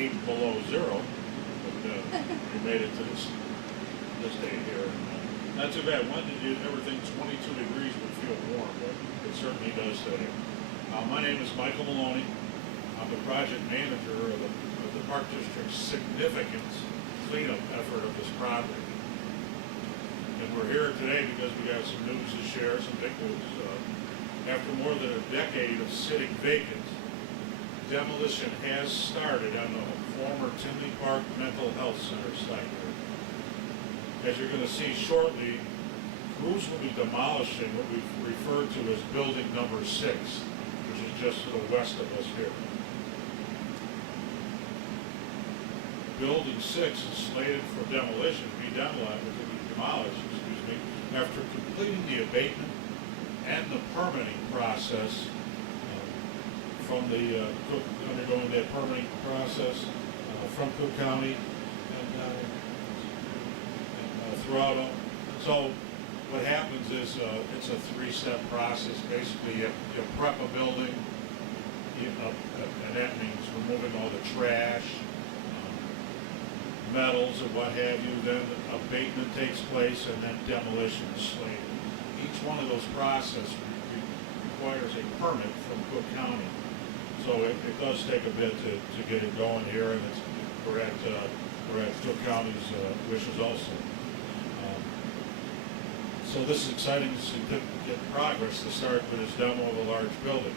8 below zero, but we made it to this day here. Not too bad. When did you ever think 22 degrees would feel warm? But it certainly does today. My name is Michael Maloney. I'm the project manager of the Park District's significant cleanup effort of this property. And we're here today because we got some news to share, some big news. After more than a decade of sitting vacant, demolition has started on the former Tinley Park Mental Health Center site here. As you're going to see shortly, crews will be demolishing what we've referred to as building number 6, which is just to the west of us here. Building 6 is slated for demolition, demolished, after completing the abatement and the permitting process from the undergoing that permitting process from Cook County and throughout. So what happens is it's a 3-step process. Basically, you prep a building, and that means removing all the trash, metals, and what have you. Then abatement takes place, and then demolition is slated. Each one of those processes requires a permit from Cook County. So it does take a bit to get it going here, and we're at Cook County's wishes also. So this is exciting significant progress to start with this demo of a large building.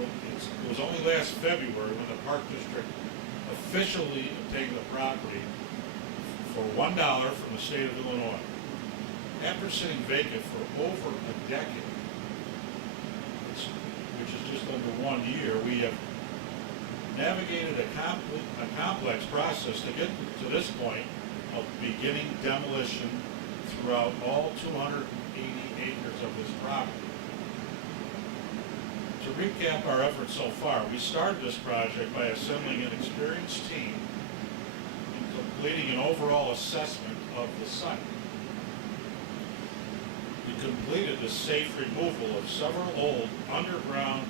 It was only last February when the Park District officially obtained the property for $1 from the state of Illinois. After sitting vacant for over a decade, which is just under 1 year, we have navigated a complex process to get to this point of beginning demolition throughout all 280 acres of this property. To recap our efforts so far, we started this project by assembling an experienced team and completing an overall assessment of the site. We completed the safe removal of several old underground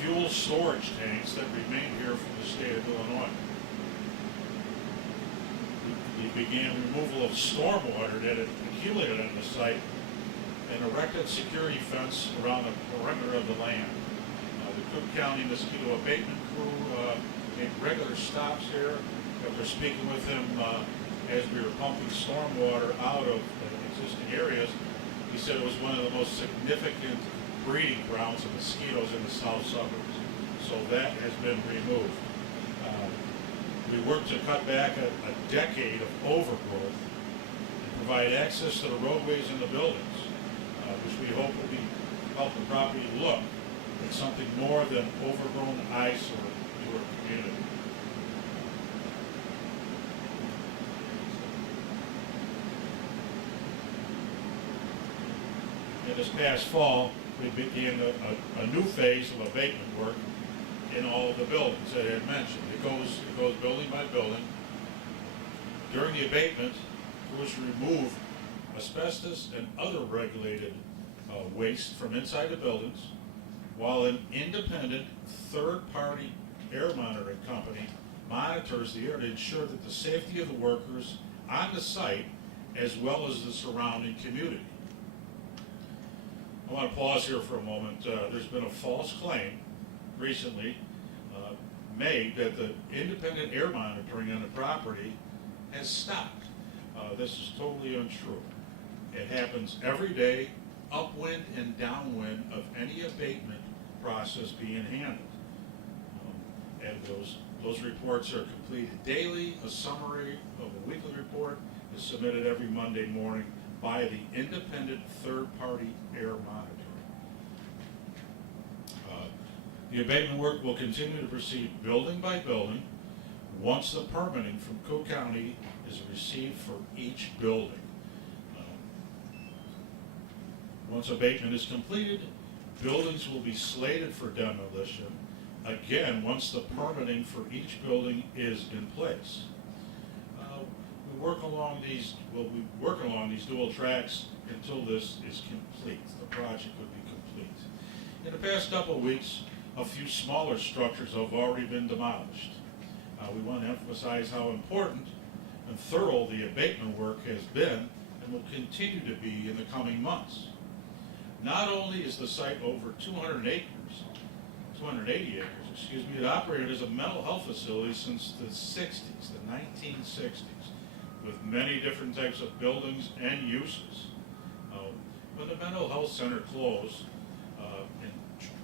fuel storage tanks that remain here from the state of Illinois. We began removal of stormwater that had accumulated on the site and erected security fence around the perimeter of the land. The Cook County mosquito abatement crew made regular stops here. After speaking with him as we were pumping stormwater out of existing areas, he said it was one of the most significant breeding grounds of mosquitoes in the south suburbs. So that has been removed. We worked to cut back a decade of overgrowth and provide access to the roadways and the buildings, which we hope will help the property look like something more than overgrown eyesore to our community. In this past fall, we began a new phase of abatement work in all of the buildings that I had mentioned. It goes building by building. During the abatement, crews remove asbestos and other regulated waste from inside the buildings, while an independent third-party air monitoring company monitors the air to ensure that the safety of the workers on the site as well as the surrounding community. I want to pause here for a moment. There's been a false claim recently made that the independent air monitoring on the property has stopped. This is totally untrue. It happens every day, upwind and downwind of any abatement process being handled. And those reports are completed daily. A summary of a weekly report is submitted every Monday morning by the independent third-party air monitoring. The abatement work will continue to proceed building by building once the permitting from Cook County is received for each building. Once abatement is completed, buildings will be slated for demolition, again, once the permitting for each building is in place. We'll be working along these dual tracks until this is complete. The project would be complete. In the past couple of weeks, a few smaller structures have already been demolished. We want to emphasize how important and thorough the abatement work has been and will continue to be in the coming months. Not only is the site over 280 acres, it operated as a mental health facility since the 60s, the 1960s, with many different types of buildings and uses. When the mental health center closed in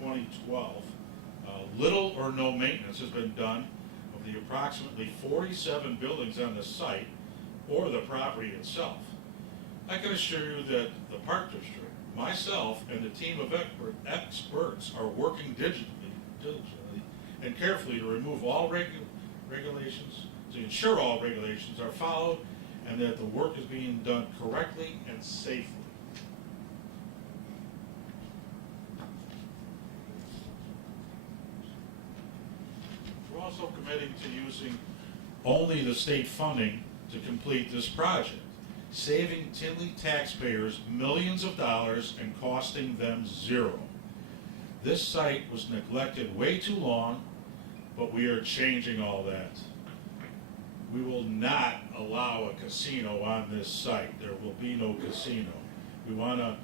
2012, little or no maintenance has been done of the approximately 47 buildings on the site or the property itself. I can assure you that the Park District, myself, and the team of experts are working diligently and carefully to remove all regulations, to ensure all regulations are followed and that the work is being done correctly and safely. We're also committing to using only the state funding to complete this project, saving Tinley taxpayers millions of dollars and costing them zero. This site was neglected way too long, but we are changing all that. We will not allow a casino on this site. There will be no casino. We want to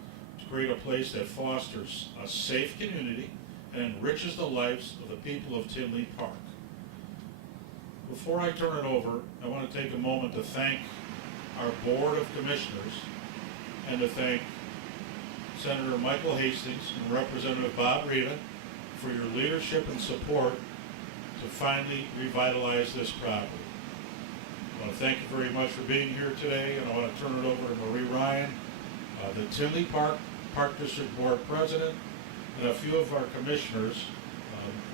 create a place that fosters a safe community and enriches the lives of the people of Tinley Park. Before I turn it over, I want to take a moment to thank our Board of Commissioners and to thank Senator Michael Hastings and Representative Bob Rita for your leadership and support to finally revitalize this property. I want to thank you very much for being here today, and I want to turn it over to Marie Ryan, the Tinley Park District Board President, and a few of our commissioners,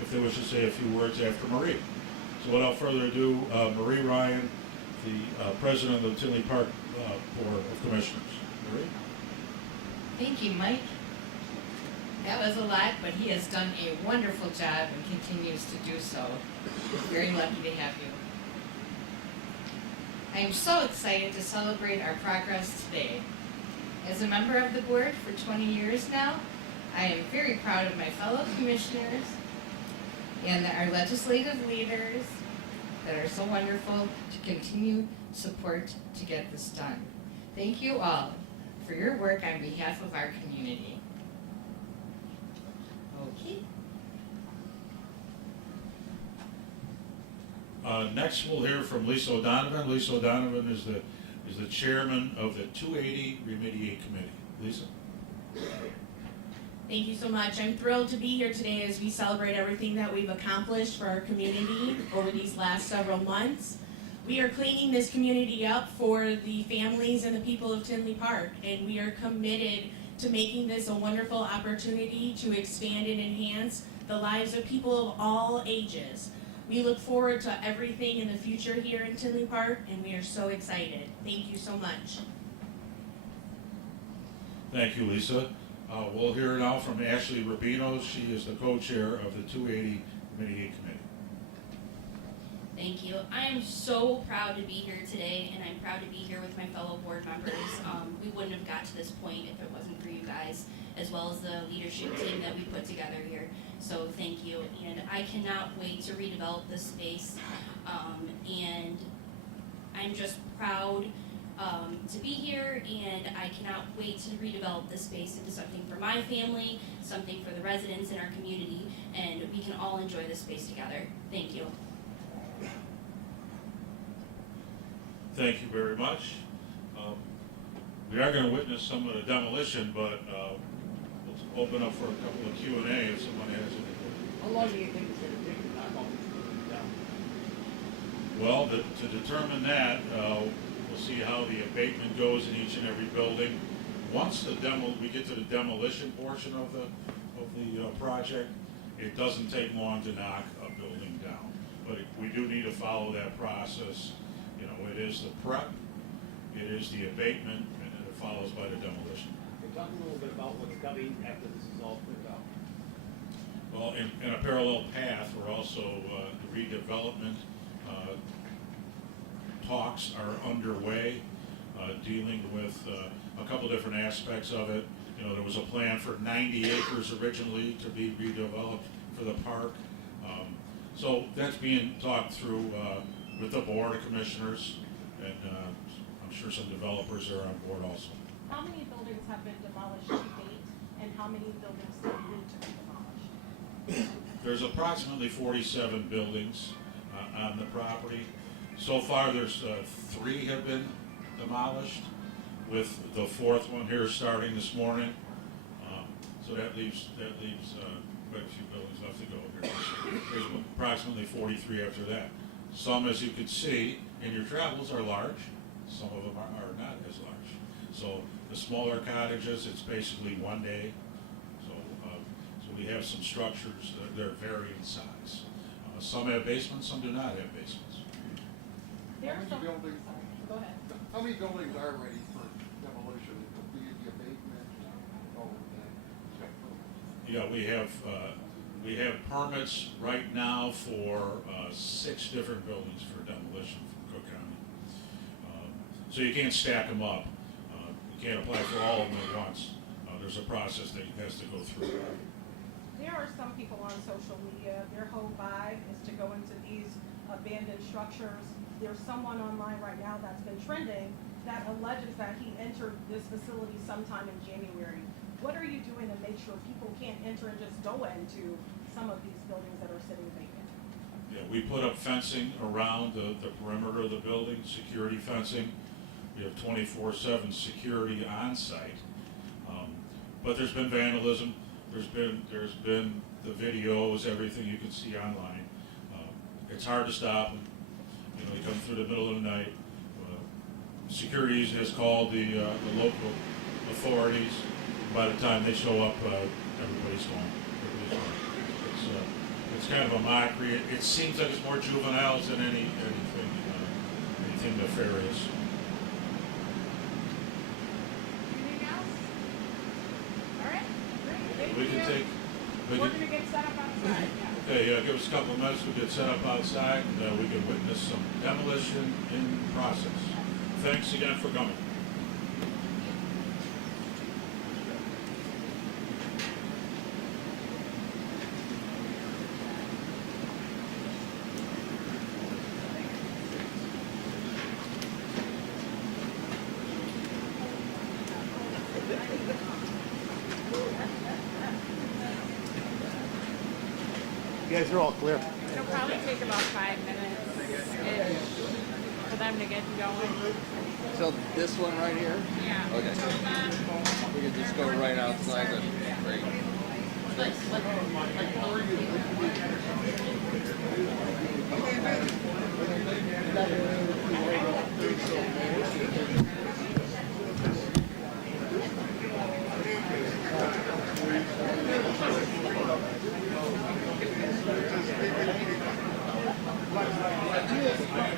if they wish to say a few words after Marie. So without further ado, Marie Ryan, the President of the Tinley Park Board of Commissioners. Marie? Thank you, Mike. That was a lot, but he has done a wonderful job and continues to do so. We're very lucky to have you. I am so excited to celebrate our progress today. As a member of the board for 20 years now, I am very proud of my fellow commissioners and our legislative leaders that are so wonderful to continue support to get this done. Thank you all for your work on behalf of our community. Okay. Next, we'll hear from Lisa O'Donovan. Lisa O'Donovan is the chairman of the 280 Remediate Committee. Lisa? Thank you so much. I'm thrilled to be here today as we celebrate everything that we've accomplished for our community over these last several months. We are cleaning this community up for the families and the people of Tinley Park, and we are committed to making this a wonderful opportunity to expand and enhance the lives of people of all ages. We look forward to everything in the future here in Tinley Park, and we are so excited. Thank you so much. Thank you, Lisa. We'll hear now from Ashley Rubino. She is the co-chair of the 280 Remediate Committee. Thank you. I am so proud to be here today, and I'm proud to be here with my fellow board members. We wouldn't have got to this point if it wasn't for you guys, as well as the leadership team that we put together here. So thank you, and I cannot wait to redevelop this space, and I'm just proud to be here, and I cannot wait to redevelop this space into something for my family, something for the residents in our community, and we can all enjoy this space together. Thank you. Thank you very much. We are going to witness some of the demolition, but we'll open up for a couple of Q&A if someone has anything. How long do you think it's going to take to knock all this down? Well, to determine that, we'll see how the abatement goes in each and every building. Once we get to the demolition portion of the project, it doesn't take long to knock a building down. But we do need to follow that process. You know, it is the prep, it is the abatement, and then it follows by the demolition. Can you talk a little bit about what's coming after this is all cleared out? Well, in a parallel path, we're also, the redevelopment talks are underway, dealing with a couple different aspects of it. You know, there was a plan for 90 acres originally to be redeveloped for the park. So that's being talked through with the Board of Commissioners, and I'm sure some developers are on board also. How many buildings have been demolished to date, and how many buildings still need to be demolished? There's approximately 47 buildings on the property. So far, there's 3 have been demolished, with the 4th one here starting this morning. So that leaves quite a few buildings left to go here. There's approximately 43 after that. Some, as you can see in your travels, are large. Some of them are not as large. So the smaller cottages, it's basically one day. So we have some structures that vary in size. Some have basements, some do not have basements. There are How some, many buildings, go ahead. how many buildings are ready for demolition? The abatement, all of that? Yeah, we have permits right now for 6 different buildings for demolition from Cook County. So you can't stack them up. You can't apply for all of them at once. There's a process that has to go through. There are some people on social media, their whole vibe is to go into these abandoned structures. There's someone online right now that's been trending that alleges that he entered this facility sometime in January. What are you doing to make sure people can't enter and just go into some of these buildings that are sitting vacant? Yeah, we put up fencing around the perimeter of the building, security fencing. We have 24/7 security on site. But there's been vandalism. There's been the videos, everything you can see online. It's hard to stop them. You know, they come through the middle of the night. Security has called the local authorities. By the time they show up, everybody's gone. It's kind of a mockery. It seems like it's more juveniles than anything nefarious. Anything else? All right, great, We thank can you. take. We're gonna get set up outside, yeah. Okay, give us a couple of minutes. We get set up outside, and we can witness some demolition in process. Thanks again for coming. You guys are all clear. It'll probably take about 5 minutes for them to get going. So this one right here? Yeah. Okay. We can just go right outside. That's great. Yes.